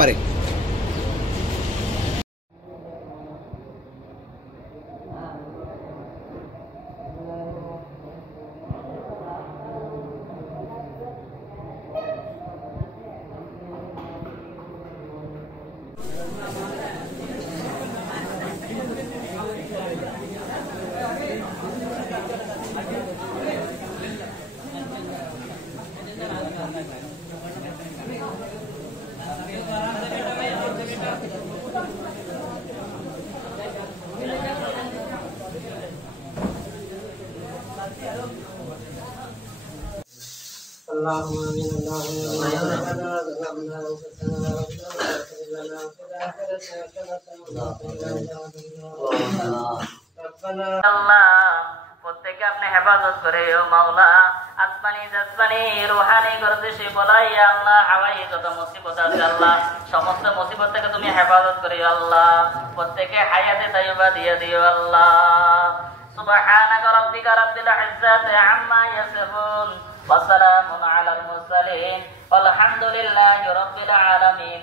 পারে। প্রত্যেকে আপনি হেফাজত করে ও মাওলা আসমানি জাসমানি রুহানি গর্দেশে বলাই আল্লাহ হাওয়াই যত মুসিবত আছে আল্লাহ সমস্ত মুসিবত থেকে তুমি হেফাজত করে আল্লাহ প্রত্যেকে হায়াতে তাইয়্যিবা দিয়ে দিও আল্লাহ সুবহানাকা রাব্বিকা রাব্বিল ইজ্জাতি আম্মা ইয়াসিফুন ওয়া সালামুন আলাল মুরসালিন ওয়ালহামদুলিল্লাহি রাব্বিল আলামিন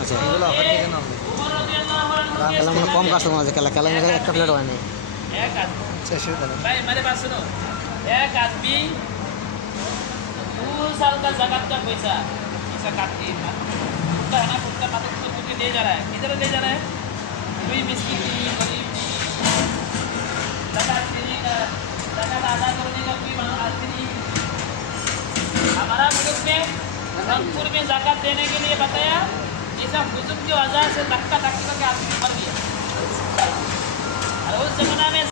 আচ্ছা এগুলো অফার থেকে নাও খেলা মানে কম কাস্টমার আছে খেলা में একটা প্লেট হয় না एक आदमी अच्छा शुरू करो भाई मेरे पास सुनो एक आदमी 2 साल का ज़कात का पैसा काट के उसका है ना उसका मदद करके ले जा रहा है किधर ले जा रहा है कोई मिस्किन गरीब ज़कात देने का ज़कात अदा करने का कोई आदमी नहीं हमारा मुल्क में रंगपुर में ज़कात देने के लिए बताया ऐसा बुजुर्ग जो 1000 से धक्का करके आदमी मर गया और उस जमाना में